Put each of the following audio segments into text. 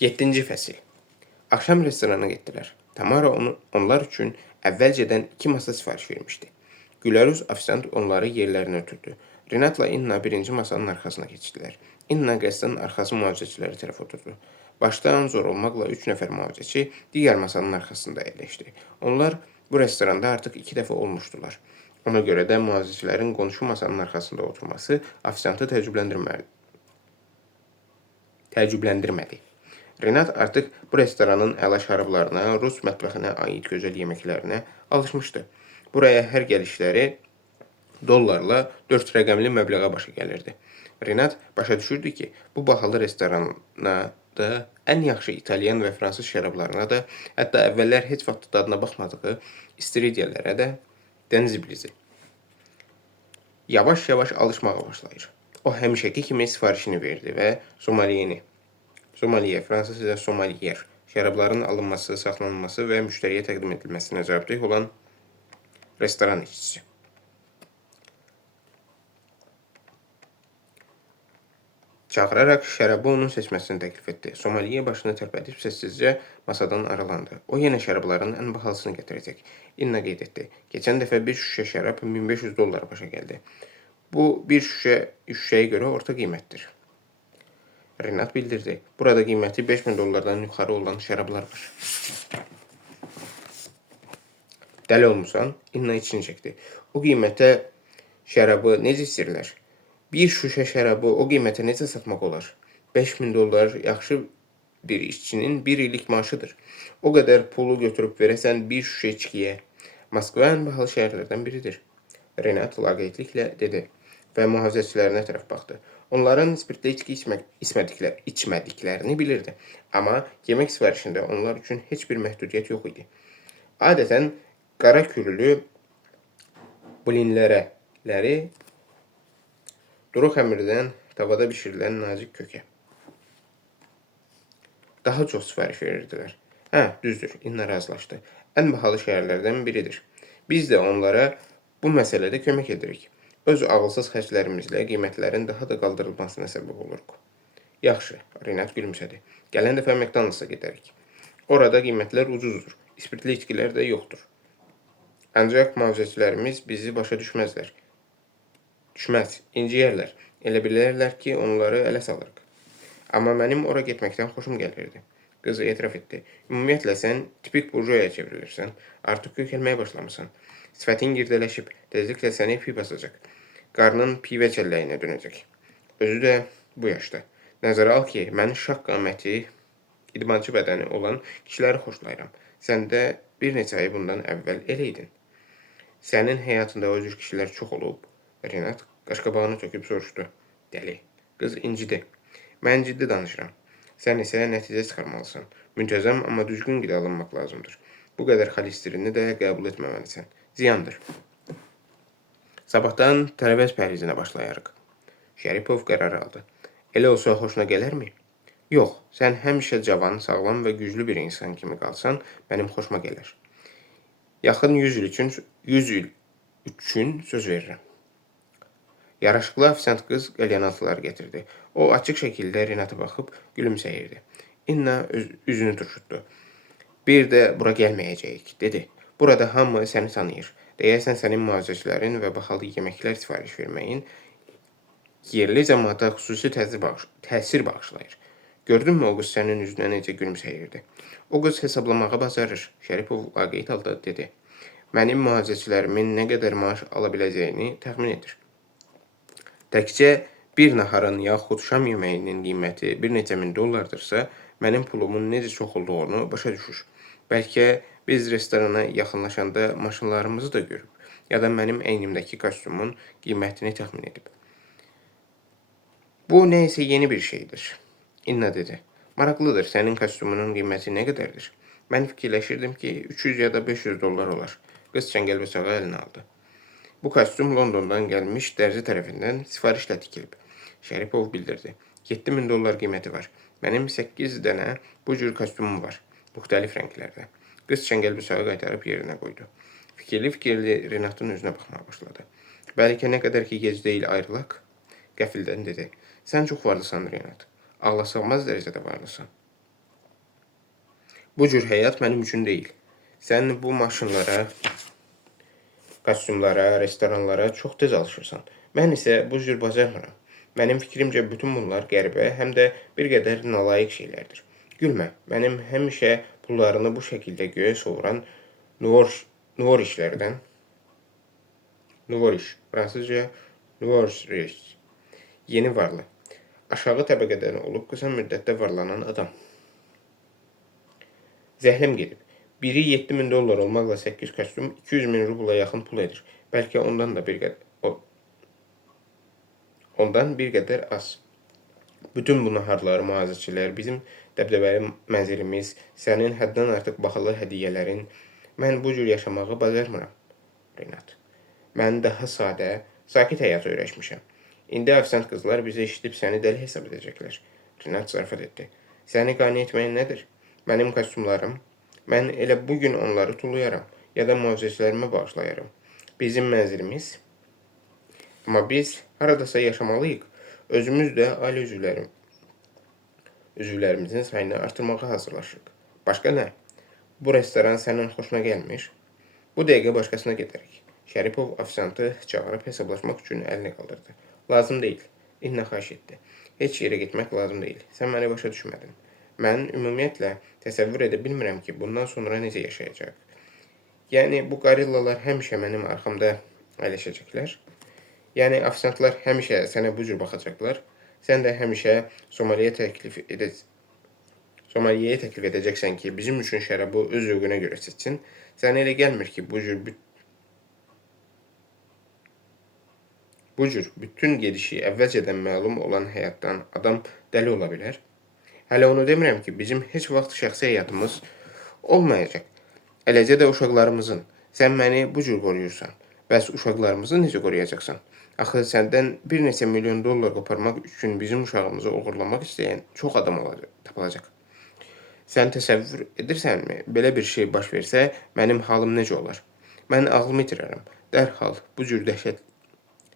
7-ci fəsil. Axşam restorana getdilər. Tamara onlar üçün əvvəlcədən 2 masa sifariş vermişdi. Gülərüz ofisiant onları yerlərinə ötürdü. Renatla Inna birinci masanın arxasına keçdilər. Inna qəsdən arxası mühafizəçiləri tərəf oturdu. Başdan zor olmaqla 3 nəfər mühafizəçi digər masanın arxasında əyləşdi. Onlar bu restoranda artıq 2 dəfə olmuşdular. Ona görə də mühafizəçilərin qonşu masanın arxasında oturması ofisiantı təəccübləndirmədi. Renat artıq bu restoranın əla şərablarına, Rus mətbəxinə aid gözəl yeməklərinə alışmışdı. Buraya hər gəlişləri dollarla 4 rəqəmli məbləğə başa gəlirdi. Renat başa düşürdü ki, bu bahalı restorana da, ən yaxşı İtalyan və fransız şərablarına da, hətta əvvəllər heç vaxt dadına baxmadığı istiridiyələrə də dənizblizi. Yavaş-yavaş alışmağa başlayır. O həmişəki kimi sifarişini verdi və Somaliyə, fransızca sommelier, şərabların alınması, saxlanılması və müştəriyə təqdim edilməsinə cavabdeh olan restoran işçisi. Çağıraraq şərabı onun seçməsini təklif etdi. Somaliyə başını tərpədib səssizcə masadan aralandı. O yenə şərabların ən bahalısını gətirəcək. Inna qeyd etdi. Keçən dəfə bir şüşə şərab $1500 başa gəldi. Bu bir şüşəyə görə orta qiymətdir. Renat bildirdi. Burada qiyməti $5000-dan yuxarı olan şərablar var. Dəli olmusan? Inna içini çəkdi. O qiymətə şərabı necə istəyirlər? Bir şüşə şərabı o qiymətə necə satmaq olar? $5000 yaxşı bir işçinin bir illik maaşıdır. O qədər pulu götürüb verəsən bir şüşə içkiyə. Moskva ən bahalı şəhərlərdən biridir. Renat laqeydliklə dedi və mühafizəçilərinə tərəf baxdı. Onların spirtli içki içmədiklərini bilirdi. Amma yemək sifarişində onlar üçün heç bir məhdudiyyət yox idi. Adətən qara kürlü blinləri duru xəmirdən tavada bişirilən nazik kökə. Daha çox sifariş verirdilər. Düzdür, Inna razılaşdı. Ən bahalı şəhərlərdən biridir. Biz də onlara bu məsələdə kömək edirik. Öz ağılsız xərclərimizlə qiymətlərin daha da qaldırılmasına səbəb oluruq. Yaxşı, Renat gülümsədi. Gələn dəfə McDonald's-a gedərik. Orada qiymətlər ucuzdur. İspirtli içkilər də yoxdur. Ancaq mühafizəçilərimiz bizi başa düşməzlər. İnciyərlər. Elə bilərlər ki, onları ələ salırıq. Amma mənim ora getməkdən xoşum gəlirdi. Qız etiraf etdi. Ümumiyyətlə, sən tipik burjuaya çevrilirsən. Artıq kökəlməyə başlamısan. Sifətin girdələşib, tezliklə səni pi basacaq. Qarnın pivə çəlləyinə dönəcək. Özü də bu yaşda. Nəzərə al ki, mən şah qaməti, idmançı bədəni olan kişiləri xoşlayıram. Sən də bir neçə ay bundan əvvəl elə idin. Sənin həyatında o cür kişilər çox olub. Renat qaşqabağını töküb soruşdu. Dəli. Qız incidi. Mən ciddi danışıram. Sən isə nəticə çıxarmalısan. Müntəzəm, amma düzgün qidalanmaq lazımdır. Bu qədər xolesterini də qəbul etməməlisən. Ziyandır. Sabahdan tərəvəz pəhlizinə başlayarıq. Şəripov qərar aldı. Elə olsa xoşuna gələrmi? Yox, sən həmişə cavan, sağlam və güclü bir insan kimi qalsan, mənim xoşuma gələr. Yaxın 100 il üçün söz verirəm. Yaraşıqlı ofisiant qız qəlyanaltıları getirdi. O açıq şəkildə Renata baxıb gülümsəyirdi. Inna üzünü turşutdu. Bir də bura gəlməyəcəyik, dedi. Burada hamı səni tanıyır. Deyərsən sənin mühafizəçilərin və bahalı yeməklər sifariş verməyin yerli cəmaata xüsusi təsir bağışlayır. Gördünmü o qız sənin üzünə necə gülümsəyirdi? O qız hesablamağı bacarır, Şəripov laqeyd halda dedi. Mənim mühafizəçilərimin nə qədər maaş ala biləcəyini təxmin edir. Təkcə bir naharın yaxud şam yeməyinin qiyməti bir neçə min dollardırsa, mənim pulumun necə çox olduğunu başa düşür. Bəlkə biz restorana yaxınlaşanda maşınlarımızı da görüb, ya da mənim əynimdəki kostyumun qiymətini təxmin edib. Bu nə isə yeni bir şeydir. Inna dedi. Maraqlıdır, sənin kostyumunun qiyməti nə qədərdir? Mən fikirləşirdim ki, $300 ya da $500 olar. Qız çəngəl bıçağı əlinə aldı. Bu kostyum Londondan gəlmiş dərzi tərəfindən sifarişlə tikilib. Şəripov bildirdi. $7000 qiyməti var. Mənim 8 dənə bu cür kostyumum var. Müxtəlif rənglərdə. Qız çəngəl bıçağı qaytarıb yerinə qoydu. Fikirli Renatın üzünə baxmağa başladı. Bəlkə nə qədər ki gec deyil ayrılaq? Qəfildən dedi. Sən çox varlısan, Renat. Ağlasığmaz dərəcədə varlısan. Bu cür həyat mənim üçün deyil. Sən bu maşınlara, kostyumlara, restoranlara çox tez alışırsan. Mən isə bu cür bacarmıram. Mənim fikrimcə bütün bunlar qəribə, həm də bir qədər nalayiq şeylərdir. Gülmə, mənim həmişə pullarını bu şəkildə göyə sovuran Nuvor fransızca Nuvoriş, yeni varlı, aşağı təbəqədən olub qısa müddətdə varlanan adam. Zəhlim gedib. Biri $7.000 olmaqla 8 kostyum 200.000 rubla yaxın pul edir. Bəlkə ondan bir qədər az. Bütün bu naharlar, mağazaçılar, bizim dəbdəbəli mənzilimiz, sənin həddən artıq baxılı hədiyyələrin, mən bu cür yaşamağı bacarmıram, Renat. Mən daha sadə, sakit həyat öyrəşmişəm. İndi afisant qızlar bizi eşidib səni dəli hesab edəcəklər. Renat zarafat etdi. Səni qane etməyin nədir? Mənim kostyumlarım, mən elə bugün onları tulayaram, ya da müəzzəclərimə bağışlayaram. Bizim mənzilimiz, amma biz haradasa yaşamalıyıq. Özümüz də ailə üzvlərimizin sayını artırmağa hazırlaşırıq. Başqa nə? Bu restoran sənin xoşuna gəlmir? Bu dəqiqə başqasına gedərik. Şəripov afisantı çağırıb hesablaşmaq üçün əlini qaldırdı. Lazım deyil. İnna xahiş etdi. Heç yerə getmək lazım deyil. Sən məni başa düşmədin. Mən ümumiyyətlə təsəvvür edə bilmirəm ki, bundan sonra necə yaşayacaq. Yəni, bu qarillalar həmişə mənim arxamda əyləşəcəklər. Yəni, afisantlar həmişə sənə bu cür baxacaqlar. Sən də həmişə Somaliyə təklif edəcəksən ki, bizim üçün şərabı öz zövqünə görə seçsin. Sənə elə gəlmir ki, bu cür bütün gedişi əvvəlcədən məlum olan həyatdan adam dəli ola bilər. Hələ onu demirəm ki, bizim heç vaxt şəxsi həyatımız olmayacaq. Eləcə də uşaqlarımızın. Sən məni bu cür qoruyursan. Bəs uşaqlarımızı necə qoruyacaqsan? Axı səndən $1 neçə milyon qoparmaq üçün bizim uşağımızı oğurlamaq istəyən çox adam tapılacaq. Sən təsəvvür edirsənmi? Belə bir şey baş versə, mənim halım necə olar? Mən ağlımı itirərəm. Dərhal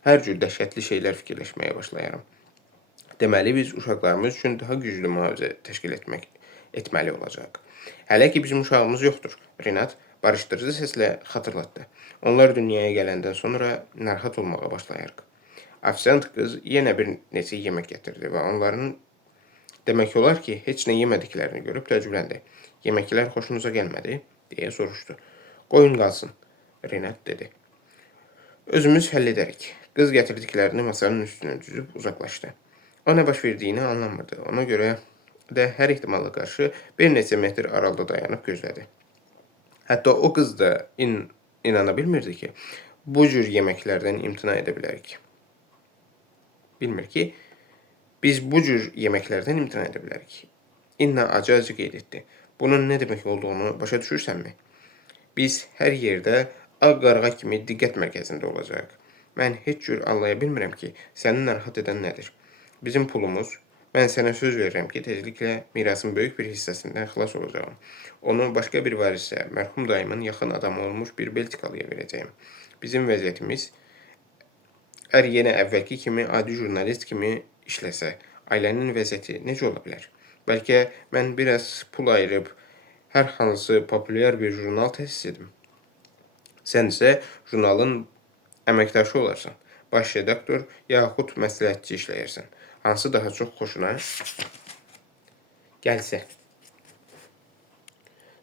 hər cür dəhşətli şeylər fikirləşməyə başlayaram. Deməli, biz uşaqlarımız üçün daha güclü mühafizə təşkil etməli olacaq. Hələ ki, bizim uşağımız yoxdur. Renat barışdırıcı səslə xatırlatdı. Onlar dünyaya gələndən sonra narahat olmağa başlayarıq. Afisant qız yenə bir neçə yemək gətirdi və onların demək olar ki, heç nə yemədiklərini görüb təəccübləndi. Yeməklər xoşunuza gəlmədi, deyə soruşdu. Qoyun qalsın, Renat dedi. Özümüz həll edərik. Qız gətirdiklərini masanın üstünə düzüb uzaqlaşdı. O nə baş verdiyini anlamırdı. Ona görə də hər ehtimala qarşı bir neçə metr aralıda dayanıb gözlədi. Hətta o qız da inana bilmirdi ki, bu cür yeməklərdən imtina edə bilərik. Biz bu cür yeməklərdən imtina edə bilərik. İnna acı-acı qeyd etdi. Bunun nə demək olduğunu başa düşürsənmi? Biz hər yerdə ağ qarğa kimi diqqət mərkəzində olacaq. Mən heç cür anlaya bilmirəm ki, səni narahat edən nədir? Bizim pulumuz, mən sənə söz verirəm ki, tezliklə mirasın böyük bir hissəsindən xilas olacağım. Onu başqa bir varisə, mərhum dayımın yaxın adamı olmuş bir Belçikalıya verəcəyim. Bizim vəziyyətimiz yenə əvvəlki kimi adi jurnalist kimi işləsə, ailənin vəziyyəti necə ola bilər? Bəlkə mən biraz pul ayırıb hər hansı populyar bir jurnal təsis edim. Sən isə jurnalın əməkdaşı olarsan, baş redaktor yaxud məsləhətçi işləyərsən. Hansı daha çox xoşuna gəlsə.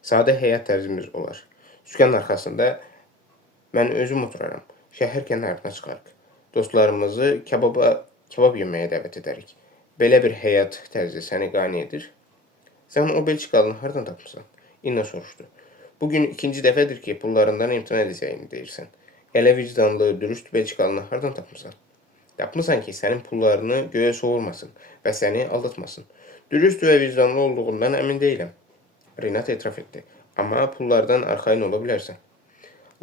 Sadə həyat tərzimiz olar. Sükan arxasında mən özüm oturaram. Şəhər kənarına çıxarıq. Dostlarımızı kebab yeməyə dəvət edərik. Belə bir həyat tərzi səni qane edir. Sən o Belçikalını hardan tapmısan? İnna soruşdu. Bugün ikinci dəfədir ki, pullarından imtina edəcəyini deyirsən. Elə vicdanlı, dürüst Belçikalını hardan tapmısan? Tapmısan ki, sənin pullarını göyə sovurmasın və səni aldatmasın. Dürüst və vicdanlı olduğundan əmin deyiləm. Renat etiraf etdi. Amma pullardan arxayın ola bilərsən.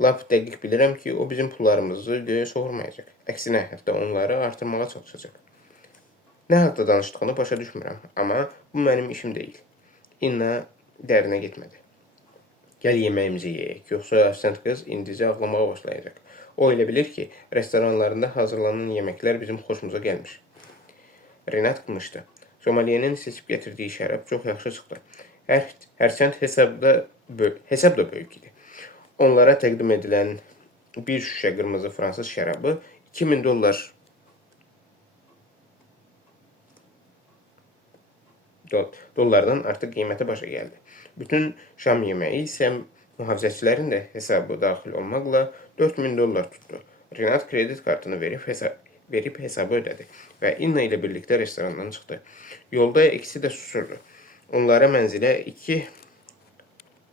Lap dəqiq bilirəm ki, o bizim pullarımızı göyə sovurmayacaq. Əksinə, hətta onları artırmağa çalışacaq. Nə haqda danışdığını başa düşmürəm, amma bu mənim işim deyil. İnna dərinə getmədi. Gəl yeməyimizi yeyək, yoxsa afisant qız indicə ağlamağa başlayacaq. O elə bilir ki, restoranlarında hazırlanan yeməklər bizim xoşumuza gəlmir. Renat qımışdı. Somaliyenin seçib gətirdiyi şərab çox yaxşı çıxdı. Hərçənd hesab da böyük idi. Onlara təqdim edilən bir şüşə qırmızı fransız şərabı $2000 artıq qiyməti başa gəldi. Bütün şam yeməyi isə mühafizəçilərin də hesabı daxil olmaqla $4000 tutdu. Renat kredit kartını verib hesabı ödədi və İnna ilə birlikdə restorandan çıxdı. Yolda ikisi də susurdu. Onlara mənzilə 2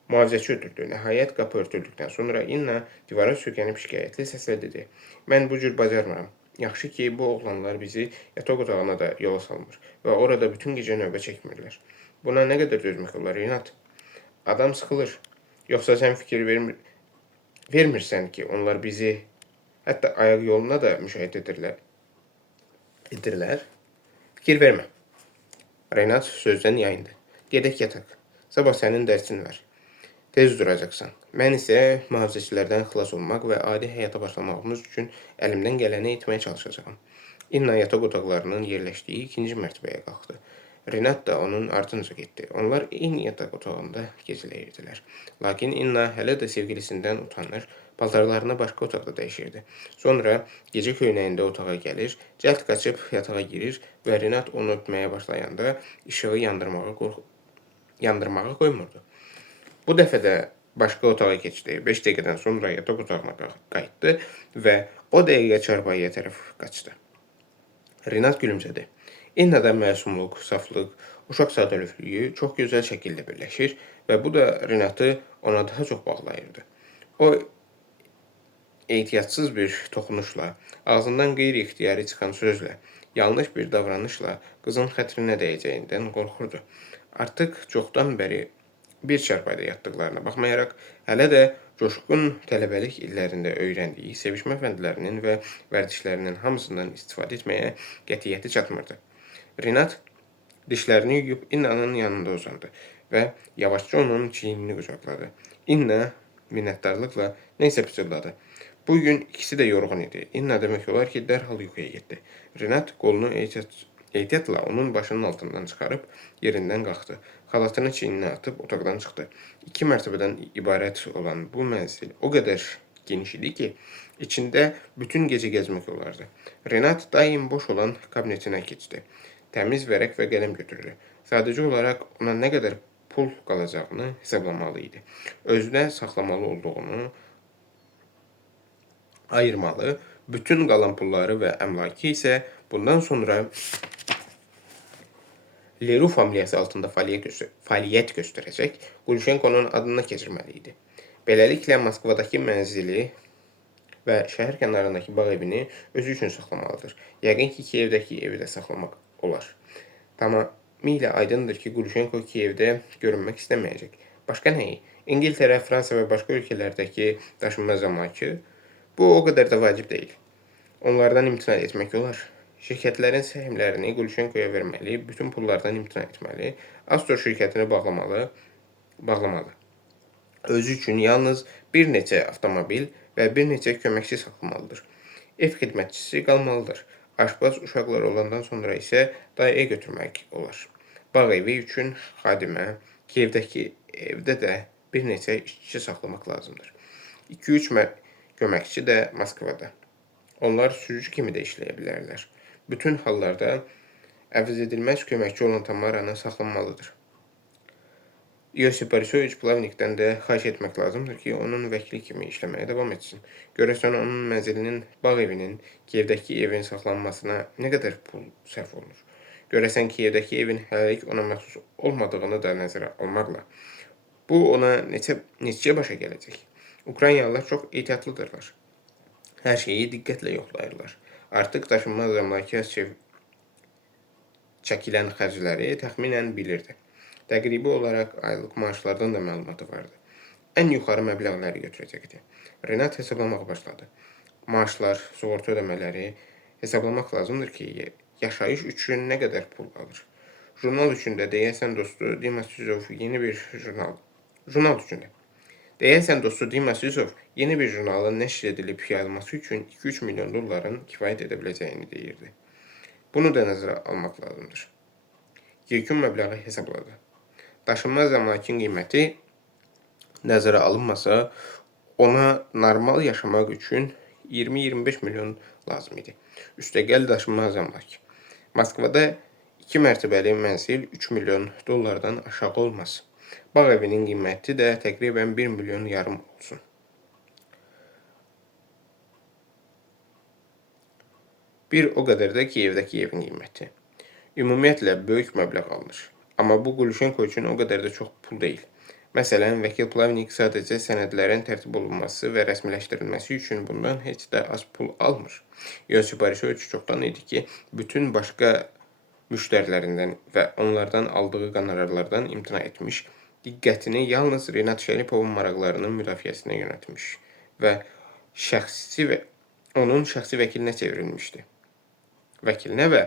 mühafizəçi ötürdü. Nəhayət qapı örtüldükdən sonra İnna divara söykənib şikayətli səslə dedi: "Mən bu cür bacarmıram. Yaxşı ki, bu oğlanlar bizi yataq otağına da yola salmır və orada bütün gecə növbə çəkmirlər. Buna nə qədər dözmək olar, Renat? Adam sıxılır. Yoxsa sən fikir vermirsən ki, onlar bizi hətta ayaq yoluna da müşahidə edirlər? Fikir vermə." Renat sözdən yayındı. "Gedək yataq. Sabah sənin dərsin var. Tez duracaqsan. Mən isə mühafizəçilərdən xilas olmaq və adi həyata başlamağımız üçün əlimdən gələni etməyə çalışacağam." İnna yataq otaqlarının yerləşdiyi ikinci mərtəbəyə qalxdı. Renat da onun ardınca getdi. Onlar eyni yataq otağında gecələyirdilər. Lakin İnna hələ də sevgilisindən utanır, paltarlarını başqa otaqda dəyişirdi. Sonra gecə köynəyində otağa gəlir, cəld qaçıb yatağa girir və Renat onu öpməyə başlayanda işığı yandırmağı qoymurdu. Bu dəfə də başqa otağa keçdi. 5 dəqiqədən sonra yataq otağına qayıtdı və o dəqiqə çarpayıya tərəf qaçdı. Renat gülümsədi. İnnada məsumluq, saflıq, uşaq sadəlövhlüyü çox gözəl şəkildə birləşir və bu da Renatı ona daha çox bağlayırdı. O ehtiyatsız bir toxunuşla, ağzından qeyri-ixtiyari çıxan sözlə, yanlış bir davranışla qızın xətrinə dəyəcəyindən qorxurdu. Artıq çoxdan bəri bir çarpayda yatdıqlarına baxmayaraq, hələ də coşqun tələbəlik illərində öyrəndiyi sevişmə fəndlərinin və vərdişlərinin hamısından istifadə etməyə qətiyyəti çatmırdı. Renat dişlərini yuyub İnnanın yanında uzandı və yavaşca onun çiynini qucaqladı. İnna minnətdarlıqla nəysə pıçıldadı. Bu gün ikisi də yorğun idi. İnna demək olar ki, dərhal yuxuya getdi. Renat qolunu ehtiyatla onun başının altından çıxarıb yerindən qalxdı. Xalatını çiyninə atıb otaqdan çıxdı. 2 mərtəbədən ibarət olan bu mənzil o qədər geniş idi ki, içində bütün gecə gəzmək olardı. Renat daim boş olan kabinetinə keçdi. Təmiz vərəq və qələm götürdü. Sadəcə olaraq ona nə qədər pul qalacağını hesablamalı idi. Özünə saxlamalı olduğunu ayırmalı, bütün qalan pulları və əmlakı isə bundan sonra Leroux familiyası altında fəaliyyət göstərəcək Qulşenkonun adına keçirməli idi. Beləliklə, Moskvadakı mənzili və şəhər kənarındakı bağ evini özü üçün saxlamalıdır. Yəqin ki, Kiyevdəki evi də saxlamaq olar. Tamamilə aydındır ki, Qulşenko Kiyevdə görünmək istəməyəcək. Başqa nəyi? İngiltərə, Fransa və başqa ölkələrdəki daşınmaz əmlakı? Bu o qədər də vacib deyil. Onlardan imtina etmək olar. Şirkətlərin səhmlərini Qulşenkoya verməli, bütün pullardan imtina etməli, Astor şirkətini bağlamalı. Özü üçün yalnız bir neçə avtomobil və bir neçə köməkçi saxlamalıdır. Ev xidmətçisi qalmalıdır. Aşpaz uşaqlar olandan sonra isə dayıya götürmək olar. Bağ evi üçün xadimə, Kiyevdəki evdə də bir neçə işçi saxlamaq lazımdır. 2-3 köməkçi də Moskvada. Onlar sürücü kimi də işləyə bilərlər. Bütün hallarda əvəz edilməz köməkçi olan Tamaranı saxlanmalıdır. Yosif Borisoviç Plavnikdən də xahiş etmək lazımdır ki, onun vəkili kimi işləməyə davam etsin. Görəsən onun mənzilinin, bağ evinin, Kiyevdəki evin saxlanmasına nə qədər pul sərf olunur? Görəsən Kiyevdəki evin hələlik ona məxsus olmadığını da nəzərə almaqla. Bu ona neçə başa gələcək? Ukraynalılar çox ehtiyatlıdırlar. Hər şeyi diqqətlə yoxlayırlar. Artıq daşınmaz əmlaka çəkilən xərcləri təxminən bilirdi. Təqribi olaraq aylıq maaşlardan da məlumatı vardı. Ən yuxarı məbləğləri götürəcəkdi. Renat hesablamağa başladı. Maaşlar, sığorta ödəmələri hesablamaq lazımdır ki, yaşayış üçün nə qədər pul qalır. Jurnal üçün də deyəsən dostu Dimas Sizov yeni bir jurnalın nəşr edilib yayılması üçün $2-3 milyon kifayət edə biləcəyini deyirdi. Bunu da nəzərə almaq lazımdır. Yekun məbləği hesabladı. daşınmaz əmlakın qiyməti nəzərə alınmasa, ona normal yaşamaq üçün 20-25 milyon lazım idi. Üstəgəl daşınmaz əmlak. Moskvada 2 mərtəbəli mənzil 3 milyon dollardan aşağı olmaz. Bağ evinin qiyməti də təqribən 1 milyon yarım olsun. Bir o qədər də Kiyevdəki evin qiyməti. Ümumiyyətlə böyük məbləğ alınır. Amma bu Gulşenko üçün o qədər də çox pul deyil. Məsələn, vəkil Plavnik sadəcə sənədlərin tərtib olunması və rəsmiləşdirilməsi üçün bundan heç də az pul almır. Yosif Borisovich çoxdan idi ki, bütün başqa müştərilərindən və onlardan aldığı qonorarlardan imtina etmiş, diqqətini yalnız Rinat Şeripovun maraqlarının müdafiəsinə yönəltmiş və onun şəxsi vəkilinə çevrilmişdi. Vəkilinə və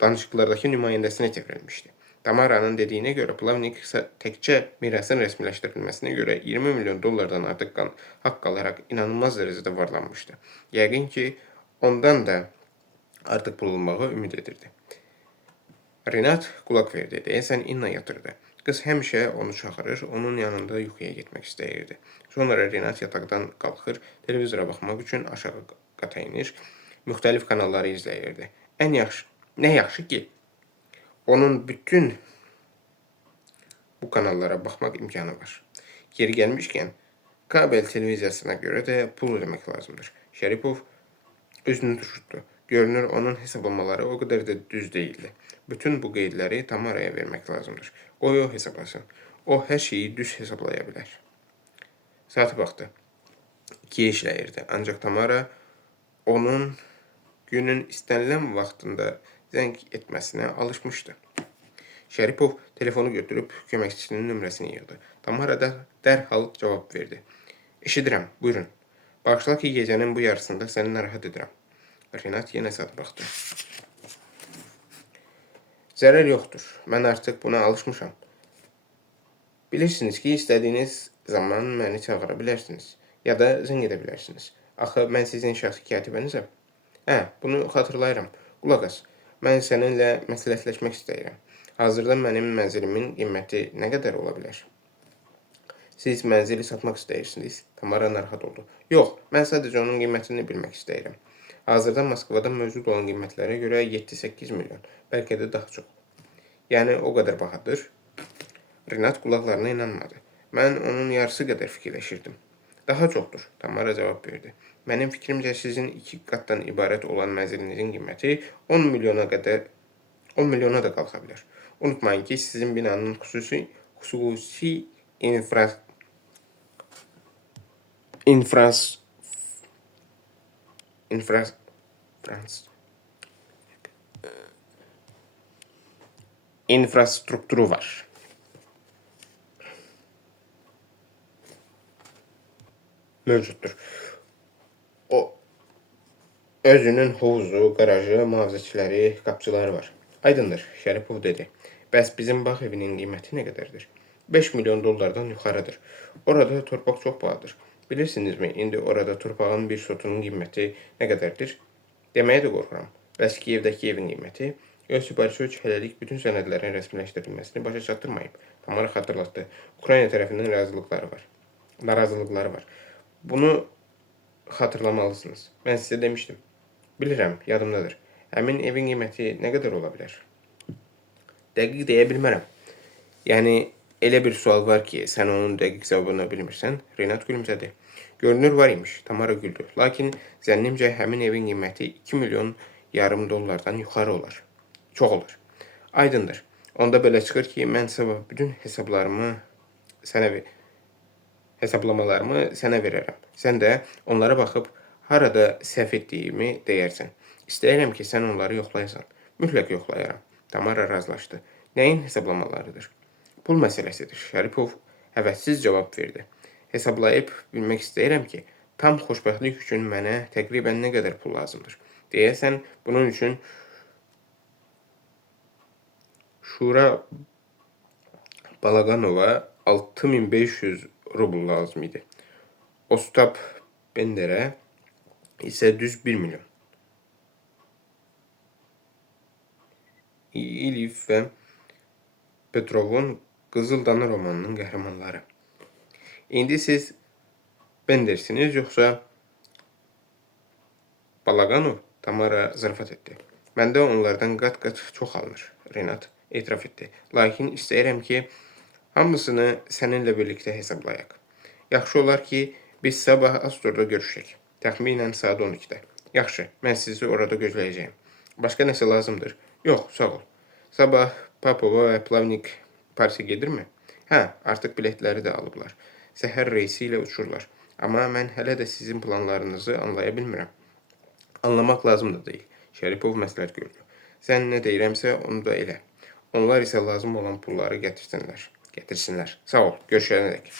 danışıqlardakı nümayəndəsinə çevrilmişdi. Tamara'nın dediyinə görə Plavnik təkcə mirasın rəsmiləşdirilməsinə görə 20 milyon dollardan artıq haqq alaraq inanılmaz dərəcədə varlanmışdı. Yəqin ki, ondan da artıq pul almağı ümid edirdi. Rinat qulaq verdi, deyəsən İnna yatırdı. Qız həmişə onu çağırır, onun yanında yuxuya getmək istəyirdi. Sonra Rinat yataqdan qalxır, televizora baxmaq üçün aşağı qata inir, müxtəlif kanalları izləyirdi. Nə yaxşı ki, onun bütün bu kanallara baxmaq imkanı var. Yeri gəlmişkən, kabel televiziyasına görə də pul ödəmək lazımdır. Şəripov özünü düşürtdü. Görünür, onun hesablamaları o qədər də düz deyildi. Bütün bu qeydləri Tamara'ya vermək lazımdır. Qoy o hesablasın. O hər şeyi düz hesablaya bilər. Saata baxdı. 2-yə işləyirdi. Ancaq Tamara onun günün istənilən vaxtında zəng etməsinə alışmışdı. Şəripov telefonu götürüb köməkçisinin nömrəsini yığdı. Tamara da dərhal cavab verdi. Eşidirəm, buyurun. Bağışla ki, gecənin bu yarısında səni narahat edirəm. Rinat yenə saat baxdı. Zərər yoxdur. Mən artıq buna alışmışam. Bilirsiniz ki, istədiyiniz zaman məni çağıra bilərsiniz. Ya da zəng edə bilərsiniz. Axı, mən sizin şəxsi katibənizəm. Bunu xatırlayıram. Qulaq as. Mən səninlə məsləhətləşmək istəyirəm. Hazırda mənim mənzilimin qiyməti nə qədər ola bilər? Siz mənzili satmaq istəyirsiniz? Tamara narahat oldu. Yox, mən sadəcə onun qiymətini bilmək istəyirəm. Hazırda Moskvada mövcud olan qiymətlərə görə 7-8 milyon, bəlkə də daha çox. Yəni, o qədər bahadır. Rinat qulaqlarına inanmadı. Mən onun yarısı qədər fikirləşirdim. Daha çoxdur, Tamara cavab verdi. Mənim fikrimcə sizin 2 qatdan ibarət olan mənzilinizin qiyməti 10 milyona da qalxa bilər. Unutmayın ki, sizin binanın xüsusi infrastrukturu var. Mövcuddur. O özünün hovuzu, qarajı, mühafizəçiləri, qapçıları var. Aydındır, Şəripov dedi. Bəs bizim bağ evinin qiyməti nə qədərdir? 5 milyon dollardan yuxarıdır. Orada torpaq çox bahadır. Bilirsinizmi, indi orada torpağın bir sotunun qiyməti nə qədərdir? Deməyə də qorxuram. Bəs Kiyevdəki evin qiyməti? Yosif Borisovich hələlik bütün sənədlərin rəsmiləşdirilməsini başa çatdırmayıb. Tamara xatırlatdı. Ukrayna tərəfindən narazılıqları var. Bunu xatırlamalısınız. Mən sizə demişdim. Bilirəm, yadımdadır. Həmin evin qiyməti nə qədər ola bilər? Dəqiq deyə bilmərəm. Yəni, elə bir sual var ki, sən onun dəqiq cavabını bilmirsən. Rinat gülümsədi. Görünür var imiş. Tamara güldü. Lakin zənnimcə həmin evin qiyməti 2 milyon yarım dollardan yuxarı olar. Çox olur. Aydındır. Onda belə çıxır ki, mən sabah bütün hesablamalarımı sənə verərəm. Sən də onlara baxıb harada səhv etdiyimi deyərsən. İstəyirəm ki, sən onları yoxlayasan. Mütləq yoxlayaram. Tamara razılaşdı. Nəyin hesablamalarıdır? Pul məsələsidir. Şəripov həvəssiz cavab verdi. Hesablayıb bilmək istəyirəm ki, tam xoşbəxtlik üçün mənə təqribən nə qədər pul lazımdır. Deyəsən, bunun üçün Şura Balaqanova 6500 rubl lazım idi. Ostap Benderə isə düz 1 milyon. İliv və Petrovun Qızıl Dana romanının qəhrəmanları. İndi siz Bendersiniz, yoxsa Balaqanov? Tamara zarafat etdi. Məndə onlardan qat-qat çox alınır, Renat etiraf etdi. Lakin istəyirəm ki, hamısını səninlə birlikdə hesablayaq. Yaxşı olar ki, biz sabah Astorda görüşək. Təxminən saat 12-də. Yaxşı, mən sizi orada gözləyəcəyim. Başqa nəsə lazımdır? Yox, sağ ol. Sabah Papova və Plavnik Parsə gedirmi? Hə, artıq biletləri də alıblar. Səhər reysi ilə uçurlar. Amma mən hələ də sizin planlarınızı anlaya bilmirəm. Anlamaq lazım da deyil. Şəripov məsləhət gördü. Sən nə deyirəmsə, onu da elə. Onlar isə lazım olan pulları gətirsinlər. Sağ ol, görüşənədək.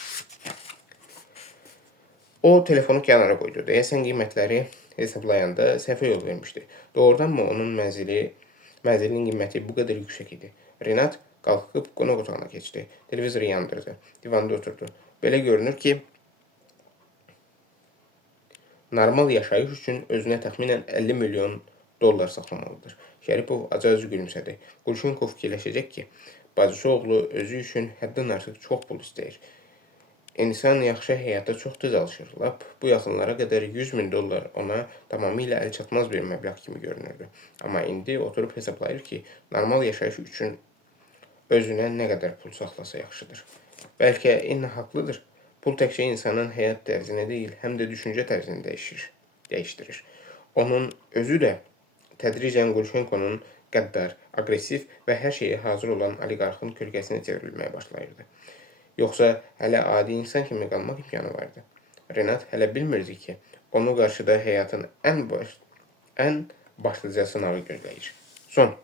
O telefonu kənara qoydu. Deyəsən qiymətləri hesablayanda səhvə yol vermişdi. Doğrudanmı onun mənzilinin qiyməti bu qədər yüksək idi? Renat qalxıb qonaq otağına keçdi. Televizoru yandırdı. Divanda oturdu. Belə görünür ki, normal yaşayış üçün özünə təxminən 50 milyon dollar saxlamalıdır. Şəripov acı-acı gülümsədi. Qurşenkov fikirləşəcək ki, bacısı oğlu özü üçün həddən artıq çox pul istəyir. İnsan yaxşı həyata çox tez alışır. Lap bu yaxınlara qədər 100 min dollar ona tamamilə əl çatmaz bir məbləğ kimi görünürdü. Amma indi oturub hesablayır ki, normal yaşayış üçün özünə nə qədər pul saxlasa yaxşıdır. Bəlkə Inna haqlıdır. Pul təkcə insanın həyat tərzini deyil, həm də düşüncə tərzini dəyişdirir. Onun özü də tədricən Qurşenkonun qəddar, aqressiv və hər şeyə hazır olan oliqarxın kölgəsinə çevrilməyə başlayırdı. Yoxsa hələ adi insan kimi qalmaq imkanı vardı. Renat hələ bilmirdi ki, onu qarşıda həyatın ən başlıca sınağı gözləyir. Son.